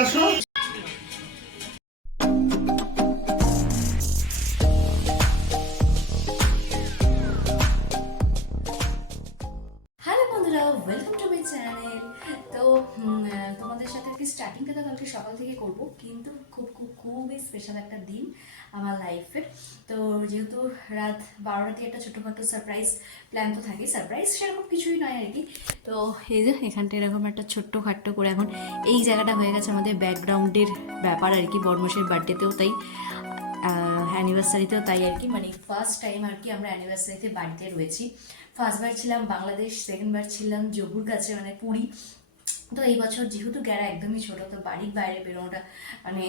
আসো। হ্যালো বন্ধুরা, welcome to my channel. তো তোমাদের সাথে আর কি স্টার্টিংটা তো কালকে সকাল থেকে করব, কিন্তু খুবই স্পেশাল একটা দিন আমার লাইফের। তো যেহেতু রাত 12টাতে একটা ছোটোখাটো সারপ্রাইজ প্ল্যান তো থাকে, সারপ্রাইজ সেরকম কিছুই নয় আর কি। তো এই যে এখানটা এরকম একটা ছোট্ট খাট্টো করে এখন এই জায়গাটা হয়ে গেছে আমাদের ব্যাকগ্রাউন্ডের ব্যাপার আর কি। বর্মশের বার্থডেতেও তাই, অ্যানিভার্সারিতেও তাই আর কি। মানে ফার্স্ট টাইম আর কি আমরা অ্যানিভার্সারিতে বাড়িতে রয়েছি। ফার্স্টবার ছিলাম বাংলাদেশ, সেকেন্ডবার ছিলাম জবুর কাছে মানে পুরী। তো এই বছর যেহেতু গ্যারা একদমই ছোট, তো বাড়ির বাইরে বেরোনোটা মানে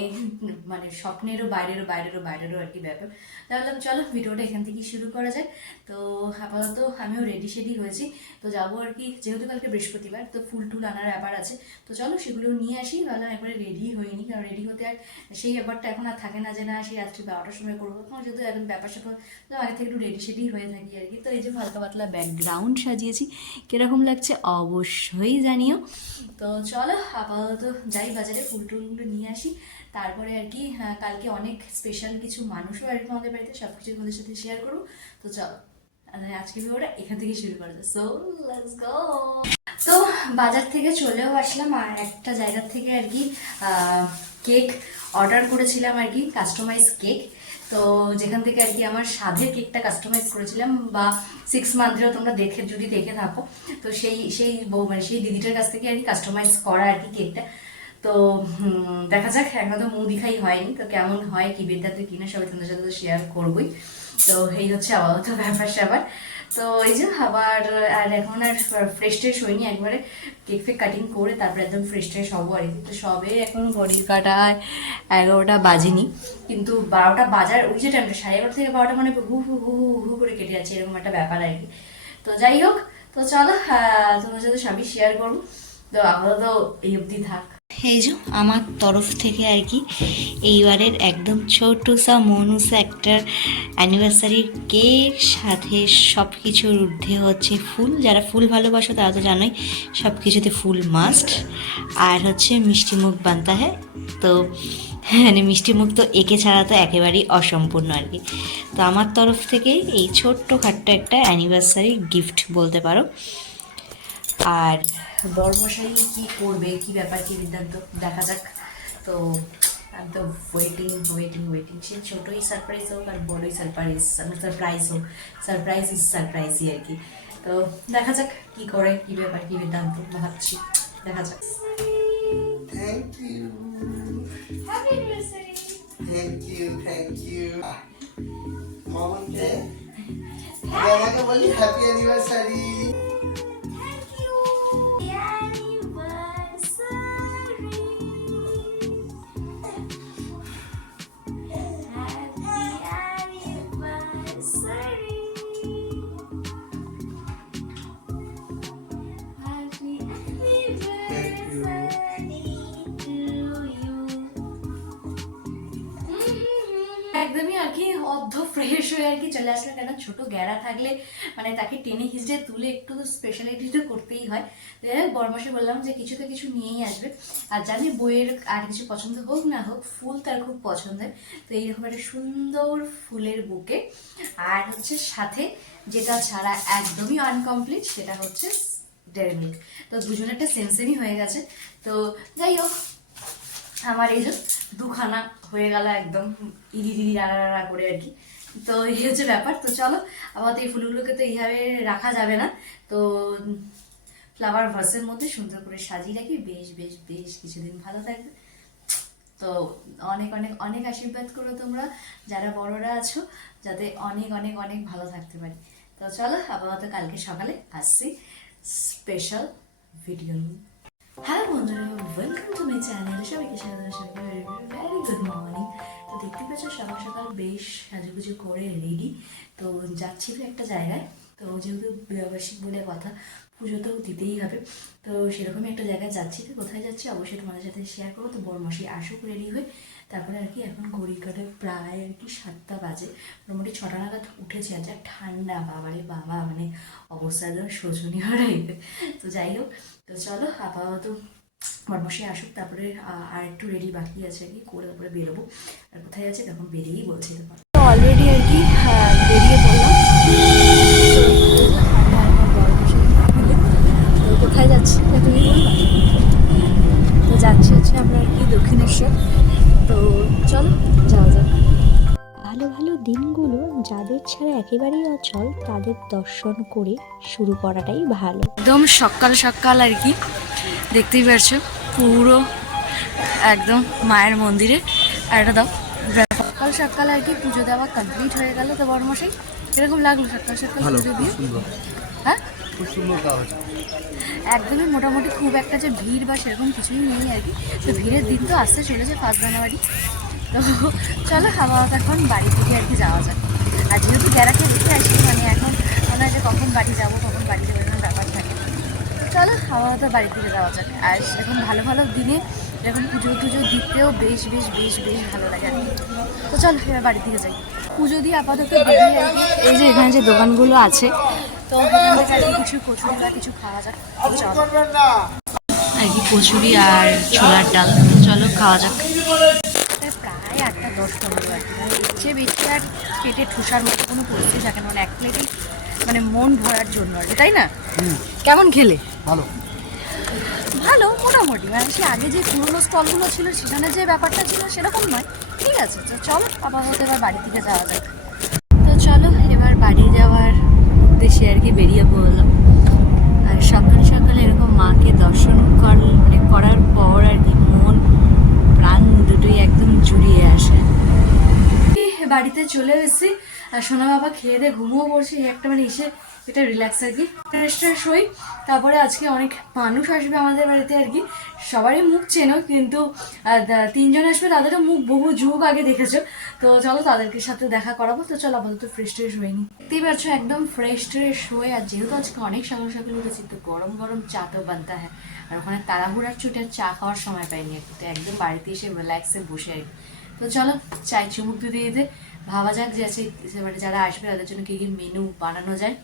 মানে স্বপ্নেরও বাইরেরও আর কি ব্যাপার। তাহলে চলো ভিডিওটা এখান থেকেই শুরু করা যায়। তো আপাতত আমিও রেডি শেডি হয়েছি, তো যাবো আর কি। যেহেতু কালকে বৃহস্পতিবার, তো ফুল টুল আনার ব্যাপার আছে, তো চলো সেগুলো নিয়ে আসি। ভাবলাম একবারে রেডি হইনি, কারণ রেডি হতে আর সেই ব্যাপারটা এখন আর থাকে না যে না সেই রাত্রি 12টার সময় করবো। তখন যেহেতু এখন ব্যাপার স্যাপার আগে থেকে একটু রেডি শেডি হয়ে থাকি আর কি। তো এই যে হালকা পাতলা ব্যাকগ্রাউন্ড সাজিয়েছি, কিরকম লাগছে অবশ্যই জানিও। তো চলো আপাতত যাই বাজারে ফুল টুলগুলো নিয়ে আসি, তারপরে আর কি কালকে অনেক স্পেশাল কিছু মানুষও আসবে আমাদের বাড়িতে, সব কিছু তোমাদের সাথে শেয়ার করবো। তো চলো আজকে ভিডিওটা এখান থেকে শুরু করা যায়। So let's go. তো বাজার থেকে চলেও আসলাম, আর একটা জায়গা থেকে আর কি কেক অর্ডার করেছিলাম আর কি, কাস্টমাইজ কেক। তো যেখান থেকে আর কি আমার স্বাদের কেকটা কাস্টমাইজ করেছিলাম, বা 6 মান্থেও তোমরা যদি দেখে থাকো, তো সেই সেই মানে সেই দিদিটার কাছ থেকে আর কি কাস্টমাইজ করা আর কি কেকটা। তো দেখা যাক, এখন তো মুখ দেখাই হয়নি, তো কেমন হয় কি বেদাতে কিনা সবাই তোমাদের সাথে তো শেয়ার করবোই। তো এই হচ্ছে আপাতত ব্যাপার স্যাপার। তো এই যে আবার আর এখন আর ফ্রেশ ট্রেশ হয়নি, একবারে কেক ফেক কাটিং করে তারপরে একদম ফ্রেশ ট্রেশ হবো আর কি। তো সবে এখন ঘড়ির কাটায় 11টা বাজেনি, কিন্তু 12টা বাজার ওই যে টাইমটা 11:30 থেকে 12টা মানে হু হু হু হু হু করে কেটে যাচ্ছে, এরকম একটা ব্যাপার আর কি। তো যাই হোক, তো চলো তোমার সাথে সবই শেয়ার করবো। তো আপাতত এই অবধি থাক। এই যে আমার তরফ থেকে আর কি এইবারের একদম ছোট সা মনুসা একটা অ্যানিভার্সারির কেক, সাথে সব কিছুর ঊর্ধ্বে হচ্ছে ফুল। যারা ফুল ভালোবাসো তারা তো জানোই সব কিছুতে ফুল মাস্ট। আর হচ্ছে মিষ্টি মুখ বানতা হ্যাঁ। তো মানে মিষ্টি মুখ তো একে ছাড়া তো একেবারেই অসম্পূর্ণ আর কি। তো আমার তরফ থেকে এই ছোট্ট খাট্ট একটা অ্যানিভার্সারি গিফট বলতে পারো। আর বড়মশাই কি করবে, কি ব্যাপার, কি বৃত্তান্ত দেখা যাক। তো আমি তো ওয়েটিং সে ছোটোই সারপ্রাইজ হোক আর বড়োই সারপ্রাইজ হোক, সারপ্রাইজ ইজ সারপ্রাইজই আর কি। তো দেখা যাক কি করে, কি ব্যাপার, কি বৃত্তান্ত ভাবছি, দেখা যাক। Thank you, happy anniversary. Thank you মামাকে আমাকে বলি হ্যাপি অ্যানিভার্সারি। একদমই আর কি অর্ধ ফ্রেশ হয়ে আর কি চলে আসলে, কেন ছোট গ্যারা থাকলে মানে তাকে টেনে হিচড়ে তুলে একটু স্পেশালিটি তো করতেই হয়। বরমাসে বললাম যে কিছু তো কিছু নিয়েই আসবে, আর জানি বইয়ের আর কিছু পছন্দ হোক না হোক ফুল তার খুব পছন্দের। তো এইরকম একটা সুন্দর ফুলের বুকে, আর হচ্ছে সাথে যেটা ছাড়া একদমই আনকমপ্লিট সেটা হচ্ছে ডেয়ারি মিল্ক। তো দুজনের একটা সেমসেমই হয়ে গেছে। তো যাই হোক, আমার এই যে দুখানা হয়ে গেল একদম ইরি রাড়া করে আর কি। তো এই হচ্ছে ব্যাপার। তো চলো আপাতত এই ফুলগুলোকে তো এইভাবে রাখা যাবে না, তো ফ্লাওয়ার ভাসের মধ্যে সুন্দর করে সাজিয়ে রাখি, বেশ বেশ বেশ কিছুদিন ভালো থাকবে। তো অনেক অনেক অনেক আশীর্বাদ করো তোমরা যারা বড়রা আছো, যাতে অনেক অনেক অনেক ভালো থাকতে পারি। তো চলো আপাতত কালকে সকালে আসছি স্পেশাল ভিডিও নিয়ে। হ্যালো বন্ধুরা, ওয়েলকাম টু মাই চ্যানেল। সবাইকে ভেরি গুড মর্নিং। তো দেখতে পাচ্ছ সকাল সকাল বেশ সাজুগুজু করে রেডি, তো যাচ্ছি তো একটা জায়গায়। তো যেহেতু বিবাহবার্ষিক বলে কথা, পুজো তো দিতেই হবে, তো সেরকমই একটা জায়গায় যাচ্ছি। তো কোথায় যাচ্ছি অবশ্যই তোমাদের সাথে শেয়ার করবো। তো বরমাসি আসুক রেডি হয়ে, তারপরে আর কি এখন ঘড়ির কাটায় প্রায় আর কি 7টা বাজে, মোটামুটি 6টা নাগাদ উঠেছি। আর যা ঠান্ডা, বাবারে বাবা, মানে অবস্থা একদম শোচনীয় টাইপের। তো যাই হোক, তো চলো আপাতত বরমশাই আসুক, তারপরে আর একটু রেডি বাকি আছে আর কি, করে তারপরে বেরোবো। আর কোথায় আছে তখন বেরিয়েই বলছি। অলরেডি আর কি বেরিয়ে পড়লাম। তো কোথায় যাচ্ছি তুমি বলবা? তো যাচ্ছি হচ্ছে আমরা আর কি দক্ষিণেশ্বর। তো চলো যাওয়া যাক। ভালো ভালো দিনগুলো যাদের ছাড়া একেবারেই অচল তাদের দর্শন করে শুরু করাটাই ভালো। একদম সকাল সকাল আর কি, দেখতেই পারছো পুরো একদম মায়ের মন্দিরে। আর এটা দাও, সকাল সকাল আর কি পুজো দেওয়া কমপ্লিট হয়ে গেল। তো বড়মশাই এরকম লাগলো সকাল সকাল পুজো দিয়ে? হ্যাঁ, খুব সুন্দর কাজ। একদমই মোটামুটি খুব একটা যে ভিড় বা সেরকম কিছুই নেই আর কি। তো ভিড়ের দিন তো আসতে চলেছে 5 জানুয়ারি। তো চলো আপাতত এখন বাড়ি থেকে আর কি যাওয়া যাক। আর যেহেতু গ্যারাকে দেখে আসি, মানে এখন মনে হয় যে কখন বাড়ি যাবো কখন বাড়ি যাবো এরকম ব্যাপার থাকে। চলো আপাতত বাড়ি থেকে যাওয়া যাক। আর এখন ভালো ভালো দিনে এখন পুজো টুজো দিতেও বেশ বেশ বেশ বেশ ভালো লাগে আর কি। তো চলো এবার বাড়ি থেকে যাই। পুজো দিয়ে আপাতত বেরিয়ে আর কি এই যে এখানে যে দোকানগুলো আছে, তো এখান থেকে আর কি কিছু কচুরি বা কিছু খাওয়া যাক। চলো আর কি কচুরি আর ছোলার ডাল, চলো খাওয়া যাক। প্রায় 8টা-10টা হলো আর কি, মানে এর চেয়ে বেশি আর পেটে ঠুসার মতো কোনো পরিস্থিতি থাকে না, মানে এক প্লেটেই মানে মন ভরার জন্য আর কি, তাই না? কেমন খেলে? ভালো ভালো মোটামুটি, মানে সে আগে যে পুরোনো স্টলগুলো ছিল সেখানে যে ব্যাপারটা ছিল সেরকম নয়। ঠিক আছে, তো চলো আপাতত এবার বাড়ি থেকে যাওয়া যাক। তো চলো এবার বাড়ি যাওয়ার উদ্দেশ্যে আর কি বেরিয়ে পড়লাম। আর সকাল সকাল এরকম মাকে দর্শন মানে করার পর আর কি মন প্রাণ দুটোই একদম জুড়িয়ে আসে। বাড়িতে চলে এসেছি আর সোনা বাবা খেয়ে দিয়ে ঘুমিয়ে পড়ছে, এই একটা মানে এসে এটা রিল্যাক্স আর কি, ফ্রেশ হই। তারপরে আজকে অনেক মানুষ আসবে আমাদের বাড়িতে আর কি, সবারই মুখ চেনো, কিন্তু 3 জন আসবে তাদেরও মুখ বহু যুগ আগে দেখেছো। তো চলো তাদেরকে সাথে দেখা করাবো। তো চলো আপাতত ফ্রেশ হয়নি, দেখতেই পাচ্ছ একদম ফ্রেশ হয়ে। আর যেহেতু আজকে অনেক সকাল সকাল উঠেছি, তো গরম গরম চা তো বানতে হয়। আর ওখানে তাড়াহুড়ার ছুটে চা খাওয়ার সময় পাইনি আর কি, তো একদম বাড়িতে এসে রিল্যাক্সে বসে আর কি। তো চলো চায় চুমুক দিতে ভাবা যাক যে আছে মানে যারা আসবে তাদের জন্য কী কী মেনু বানানো যায়,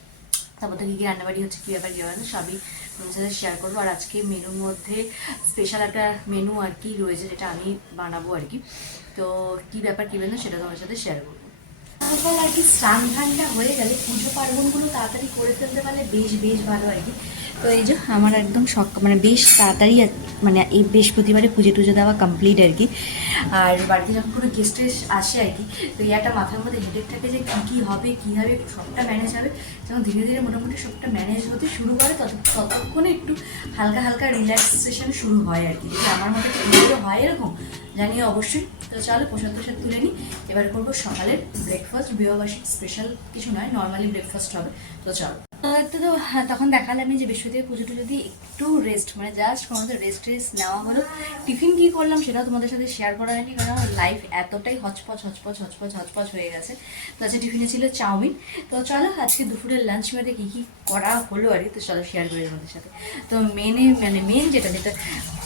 তারপর তো কী কী রান্নাবাড়ি হচ্ছে, কী ব্যাপার কী ব্যাপার সবই তোমার সাথে শেয়ার করবো। আর আজকে মেনুর মধ্যে স্পেশাল একটা মেনু আর কি রয়েছে, যেটা আমি বানাবো আর কি। তো কী ব্যাপার কী ব্যাপার সেটা তোমার সাথে শেয়ার করবো। সকাল আর কি স্নান ধানটা হয়ে গেলে পুজো পার্বণগুলো তাড়াতাড়ি করে ফেলতে পারলে বেশ বেশ ভালো আর কি। তো এই যে আমার একদম মানে বেশ তাড়াতাড়ি মানে এই বৃহস্পতিবারে পুজো টুজো দেওয়া কমপ্লিট আর কি। আর বাড়িতে যখন কোনো গেস্ট আসে আর কি, তো এই একটা মাথার মধ্যে হেডেক থাকে যে কী হবে কীভাবে সবটা ম্যানেজ হবে। যখন ধীরে ধীরে মোটামুটি সবটা ম্যানেজ হতে শুরু করে ততক্ষণে একটু হালকা হালকা রিল্যাক্সেশন শুরু হয় আর কি। যদি আমার মতো পুজো হয় এরকম জানিয়ে অবশ্যই। তো চলো প্রসাদ তুলে নিই। এবার করবো সকালের ব্রেকফাস্ট, বিবাহবার্ষিক স্পেশাল কিছু নয়, নর্মালি ব্রেকফাস্ট হবে। তো চলো তো তখন দেখালাম যে বৃহস্পতিবার পুজো টুজো দিয়ে একটু রেস্ট, মানে জাস্ট কোনো রেস্ট নেওয়া হলো। টিফিন কী করলাম সেটাও তোমাদের সাথে শেয়ার করা হয়নি, কারণ লাইফ এতটাই হচপচ হয়ে গেছে। তো আজকে টিফিনে ছিল চাউমিন। তো চলো আজকে দুপুরের লাঞ্চ মেতে কী কী করা হলো আর কি, তো চলো শেয়ার করি তোমাদের সাথে। তো মেন যেটা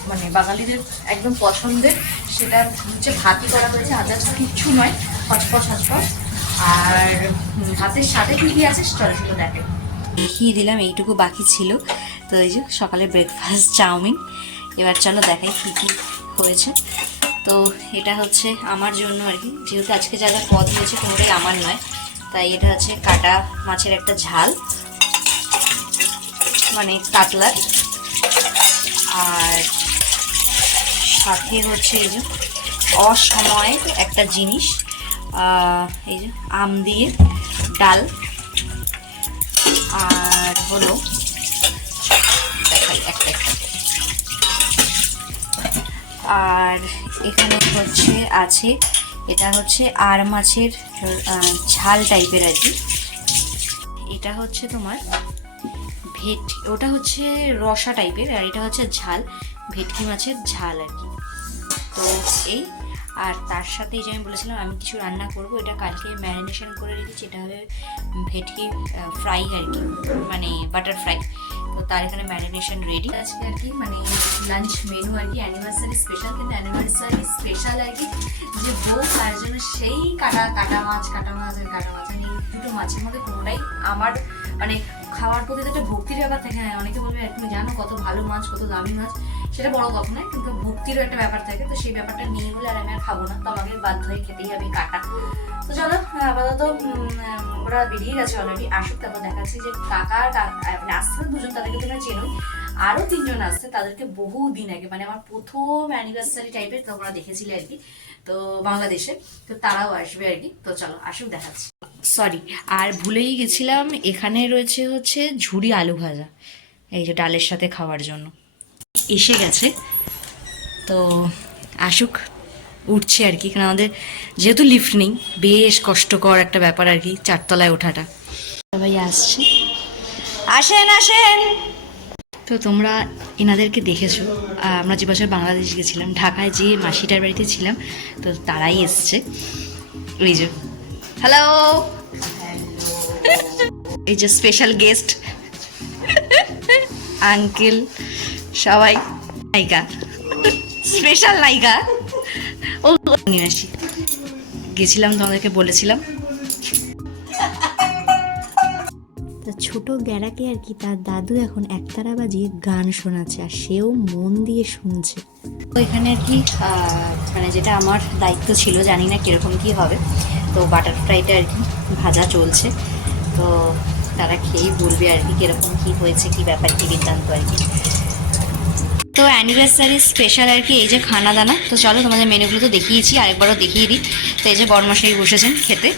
মানে বাঙালিদের একদম পছন্দের, সেটা হচ্ছে ভাতই করা হয়েছে, আদার্স কিচ্ছু নয়, হচপচ। আর ভাতের সাথে কী কী আছে চলো সেটা দেখে দেখিয়ে দিলাম, এইটুকু বাকি ছিল। তো এই যে সকালে ব্রেকফাস্ট চাউমিন। এবার চলো দেখাই কী কী হয়েছে। তো এটা হচ্ছে আমার জন্য আর কি, যেহেতু আজকে যা যা পদ হয়েছে কোনোটাই আমার নয়, তাই এটা হচ্ছে কাটা মাছের একটা ঝাল, মানে কাতলার। আর সাথে হচ্ছে এই যে অসময়ের একটা জিনিস, এই যে আম দিয়ে ডাল। আর হলো দেখাই একটা। আর এখানে হচ্ছে আছে, এটা হচ্ছে আর মাছের ঝাল টাইপের আর কি। এটা হচ্ছে তোমার ওটা হচ্ছে রসা টাইপের, আর এটা হচ্ছে ঝাল, ভেটকি মাছের ঝাল আর কি। তো এই, আর তার সাথে যে আমি বলেছিলাম আমি কিছু রান্না করব, এটা কালকে ম্যারিনেশন করে রেখেছি, এটা হবে ভেটকি ফ্রাই আর কি, মানে বাটার ফ্রাই। তো তার এখানে ম্যারিনেশন রেডি আজকে আর কি, মানে লাঞ্চ মেনু আর কি অ্যানিভার্সারি স্পেশাল, কিন্তু অ্যানিভার্সারি স্পেশাল আর কি যে বউ তার জন্য সেই কাটা মাছ এই দুটো মাছের মধ্যে কোনোটাই আমার মানে খাওয়ার প্রতি একটা ভক্তির ব্যাপার থাকে। হ্যাঁ, অনেকে বলবে তুমি জানো কত ভালো মাছ, কত দামি মাছ, সেটা বড় কথা নয়, কিন্তু ভক্তিরও একটা ব্যাপার থাকে, তো সেই ব্যাপারটা নিয়ে বলে আর আমি আর খাবো না, তো আমাকে বাধ্য হয়ে খেতেই হবে কাটা। তো চলো আপাতত ওরা বেরিয়ে গেছে অলরেডি, আসুক তারপর দেখাচ্ছি যে কাকা মানে আসছে দুজন, তাদেরকে তোমরা চেনো, আরো 3 জন আসছে, তাদেরকে বহু দিন আগে মানে আমার প্রথম অ্যানিভার্সারি টাইপের তোমরা দেখেছিলে আর কি, তো বাংলাদেশে, তো তারাও আসবে আর কি। তো চলো আসুক দেখাচ্ছি। সরি, আর ভুলেই গেছিলাম, এখানে রয়েছে হচ্ছে ঝুরি আলু ভাজা, এই যে ডালের সাথে খাওয়ার জন্য এসে গেছে। তো আসুক, উঠছে আর কি, কারণ আমাদের যেহেতু লিফট নেই, বেশ কষ্টকর একটা ব্যাপার আর কি 4 তলায় ওঠাটা। সবাই আসছে, আসেন আসেন। তো তোমরা এনাদেরকে দেখেছো, আমরা যে বছর বাংলাদেশ গেছিলাম, ঢাকায় যে মাসিটার বাড়িতে ছিলাম, তো তারাই এসছে। এই যে হ্যালো, এই যে স্পেশাল গেস্ট আঙ্কেল, সবাই নায়িকা, স্পেশাল নায়িকা। ও নিয়ে আসি, গেছিলাম তোমাদেরকে বলেছিলাম। তা ছোট গ্যারাকে আর কি তার দাদু এখন একতারা বাজিয়ে গান শোনাচ্ছে, আর সেও মন দিয়ে শুনছে। তো এখানে আর কি মানে যেটা আমার দায়িত্ব ছিল, জানি না কীরকম কী হবে, তো বাটারফ্লাইটা আর কি ভাজা চলছে, তো তারা খেয়েই বলবে আর কি কীরকম কী হয়েছে, কী ব্যাপার, কী বৃত্তান্ত আর কি। তো অ্যানিভার্সারি স্পেশাল আর কি এই যে খানা দানা। তো চলো তোমাদের মেনুগুলো তো দেখিয়েছি, আরেকবারও দেখিয়ে দিই। তো এই যে বড়মশাই বসেছেন খেতে।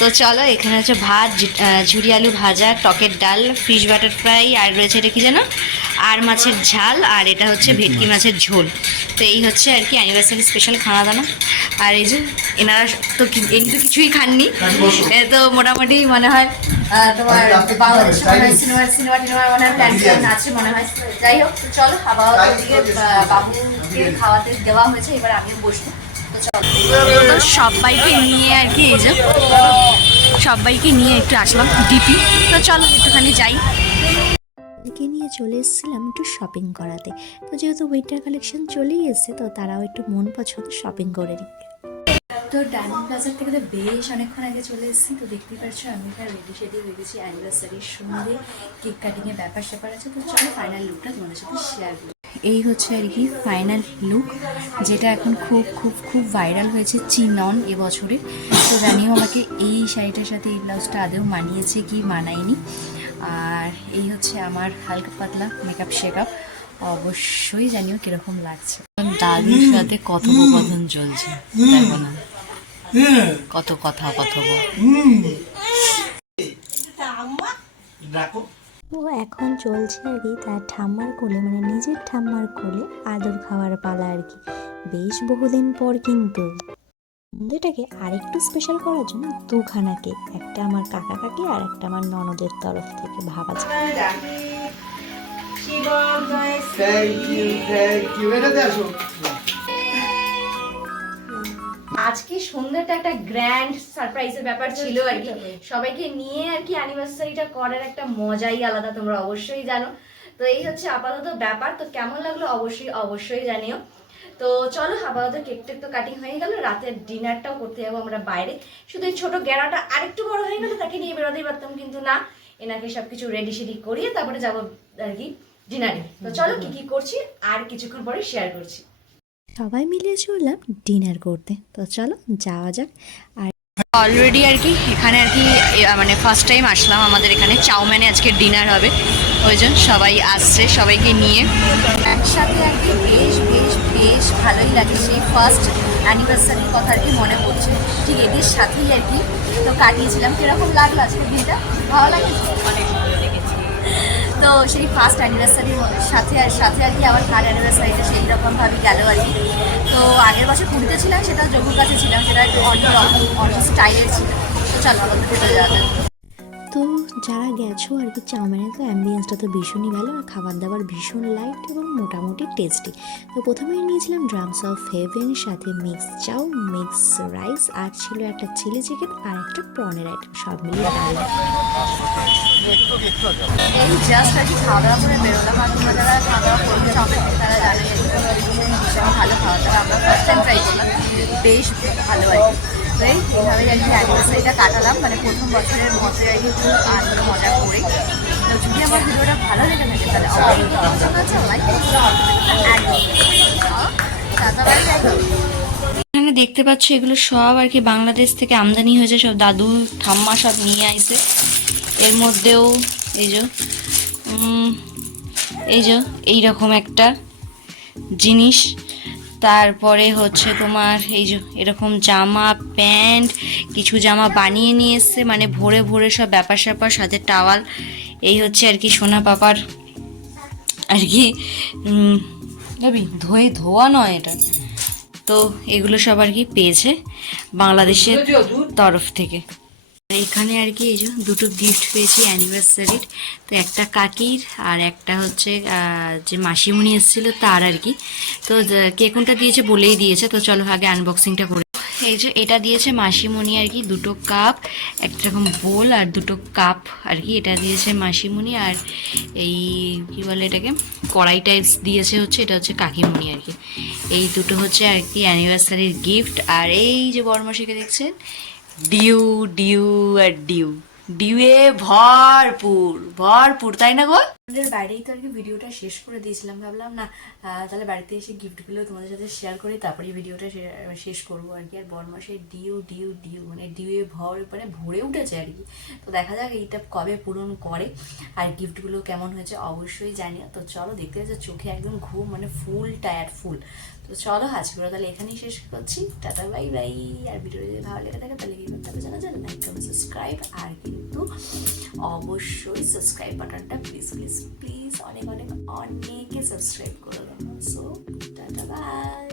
তো চলো, এখানে হচ্ছে ভাত, ঝুরি আলু ভাজা, টকের ডাল, ফিশ বাটার ফ্রাই, আর রয়েছে এটা কি যেন আর মাছের ঝাল, আর এটা হচ্ছে ভেটকি মাছের ঝোল। তো এই হচ্ছে আর কি অ্যানিভার্সারি স্পেশাল খানা দানা। আর এই যে এনারা তো এমনি তো কিছুই খাননি, তো মোটামুটি মনে হয় তোমার বাংলাদেশে সিনেমা মনে হয় প্ল্যান আছে মনে হয়। যাই হোক, তো চলো আবার ওদিকে বাবুকে খাওয়াতে দেওয়া হয়েছে, এবার আমিও বসবো। তো সবাইকে নিয়ে আর কি, এই যে সবাইকে নিয়ে একটু আসলাম ডিপি। তো চলো একটুখানি যাই। একে নিয়ে চলে এসেছিলাম একটু শপিং করাতে, তো যেহেতু উইন্টার কালেকশন চলেই এসছে, তো তারাও একটু মন পছন্দ শপিং করে নিক। তো ডায়মন্ড প্লাজার থেকে তো বেশ অনেকক্ষণ আগে চলে এসেছি, তো দেখতেই পাচ্ছ আমি এখানে রেডি শেডি হয়ে গেছি অ্যানিভার্সারির সঙ্গে, কেক কাটিংয়ের ব্যাপার স্যাপার আছে। তো চলো ফাইনাল লুকটা তোমাদের সাথে শেয়ার করি। এই হচ্ছে আর কি ফাইনাল লুক, যেটা এখন খুব খুব খুব ভাইরাল হয়েছে চিনন এবছরে। তো জানিও আমাকে এই শাড়িটার সাথে এই ব্লাউজটা আদেও মানিয়েছে কি মানায়নি। আর এই হচ্ছে আমার হালকা পাতলা মেকআপ শেকআপ, অবশ্যই জানিও কিরকম লাগছে। দাদুর সাথে কথোপকথন চলছে, দেখো না কত কথা তো এখন চলছে আর কি তার ঠাম্মার কোলে, মানে নিজের ঠাম্মার কোলে আদর খাওয়ার পালা আর কি, বেশ বহুদিন পর। কিন্তু এটাকে আরেকটু স্পেশাল করার জন্য 2খানা কেক, একটা আমার কাকা কাকি আর একটা আমার ননদের তরফ থেকে ভাবা যায়। আজকে সন্ধ্যাটা একটা গ্র্যান্ড সারপ্রাইজের ব্যাপার ছিল আর কি, সবাইকে নিয়ে আর কি অ্যানিভার্সারিটা করার একটা মজাই আলাদা, তোমরা অবশ্যই জানো। তো এই হচ্ছে আপাতত ব্যাপার, তো কেমন লাগলো অবশ্যই জানিও। তো চলো আপাতত কেক টেক তো কাটিং হয়ে গেল, রাতের ডিনারটাও করতে যাবো আমরা বাইরে। শুধু এই ছোট গ্যারাটা আরেকটু বড় হয়ে গেলে তাকে নিয়ে বেরোতেই পারতাম, কিন্তু না, এনাকে সবকিছু রেডি সেডি করিয়ে তারপরে যাবো আর কি ডিনারে। তো চলো কি কি করছি আর কিছুক্ষণ পরে শেয়ার করছি। সবাই মিলে চললাম ডিনার করতে, তো চলো যাওয়া যাক। আর অলরেডি আর কি এখানে আর কি মানে ফার্স্ট টাইম আসলাম, আমাদের এখানে চাউম্যানে আজকে ডিনার হবে, ওই জন্য সবাই আসছে, সবাইকে নিয়ে একসাথে আর কি বেশ ভালোই লাগে। সেই ফার্স্ট অ্যানিভার্সারির কথা আর কি মনে পড়ছে, ঠিক এদের সাথেই আর কি তো কাটিয়েছিলাম। কিরকম লাগলো আজকের দিনটা? ভালো লাগে, অনেক ভালো লেগেছে। তো সেই ফার্স্ট অ্যানিভার্সারির সাথে আর কি আমার থার্ড অ্যানিভার্সারিটা সেই রকমভাবে গেল আর কি। তো আগের বছর পুরীতে ছিলাম, সেটা জম্মুর কাছে ছিলাম, সেটা একটু অন্য স্টাইলের ছিল। তো চলো আমাদের ভেতরে যাওয়া যাক। তো যারা গেছো আর কি চাউমিনে, তো অ্যাম্বিয়েন্সটা তো ভীষণই ভালো, আর খাবার দাবার ভীষণ লাইট এবং মোটামুটি টেস্টি। তো প্রথমেই নিয়েছিলাম ড্রামস অফ হেভেন, সাথে মিক্স চাউ, মিক্স রাইস, আর ছিল একটা চিলি চিকেন আর একটা প্রনের আইটেম, সব মিলিয়ে ডাল। এই জাস্ট আর কি খাওয়া দাওয়া করে বেরোলাম, আর তোমরা যারা খাওয়া দাওয়া করবে তারা জানে ভীষণ ভালো খাওয়া দাওয়া। আমরা ফার্স্ট টাইম ট্রাই করলাম, বেশ ভালো আর কি। তো এইভাবে আর কি অ্যানিভার্সারিটা কাটালাম, মানে প্রথম বছরের মতো আর কি খুব আনন্দ মজা করে। তো যদি আমার ভিডিওটা ভালো লেগে থাকে তাহলে অবশ্যই পছন্দ আছে লাইক এখানে দেখতে পাচ্ছ এগুলো সব আর কি বাংলাদেশ থেকে আমদানি হয়েছে, সব দাদু ঠাম্মা সব নিয়ে আইছে। এর মধ্যেও এই যে এইরকম একটা জিনিস, তারপরে হচ্ছে তোমার এই যে এরকম জামা প্যান্ট, কিছু জামা বানিয়ে নিয়ে এসছে, মানে ভরে ভরে সব ব্যাপার স্যাপার, সাথে টাওয়াল। এই হচ্ছে আর কি সোনা পাপার আর কি ধোয়া নয় এটা, তো এগুলো সব আর কি পেয়েছে বাংলাদেশের তরফ থেকে। এখানে আর কি এই যে দুটো গিফট পেয়েছি অ্যানিভার্সারির, তো একটা কাকির আর একটা হচ্ছে যে মাসিমণি এসেছিল তার আর কি। তো কে কোনটা দিয়েছে বলেই দিয়েছে, তো চলো আগে আনবক্সিংটা করে। এই যে এটা দিয়েছে মাসিমণি আর কি, দুটো কাপ, একটা রকম বোল আর দুটো কাপ আর কি, এটা দিয়েছে মাসিমণি। আর এই কি বলে এটাকে কড়াই টাইপস দিয়েছে হচ্ছে, এটা হচ্ছে কাকিমণি আর কি। এই দুটো হচ্ছে আর কি অ্যানিভার্সারির গিফট। আর এই যে বড়মাসিকে দেখছেন, ডিউ ডিউ আর ডিউয়ে ভরপুর, তাই না গো? আমাদের বাইরেই তো আর কি ভিডিওটা শেষ করে দিয়েছিলাম, ভাবলাম না তাহলে বাড়িতে এসে গিফটগুলো তোমাদের সাথে শেয়ার করি, তারপরে ভিডিওটা শেষ করবো আর কি। আর বড়মাসের ডিউ মানে ডিউয়ে মানে ভরে উঠেছে আর কি। তো দেখা যাক এইটা কবে পূরণ করে আর গিফটগুলো কেমন হয়েছে অবশ্যই জানিও। তো চলো দেখতে হচ্ছে চোখে একদম ঘুম, মানে ফুল টায়ার্ড ফুল। তো চলো আজকে তাহলে এখানেই শেষ করছি, টাটা বাই বাই। আর ভিডিও যদি ভালো লেগে থাকে তাহলে কি করতে হবে জানা যায়, লাইক কমেন্ট সাবস্ক্রাইব, আর কিন্তু অবশ্যই সাবস্ক্রাইব বাটনটা প্লিজ অনেকে সাবস্ক্রাইব করে দেবো। So tata bye.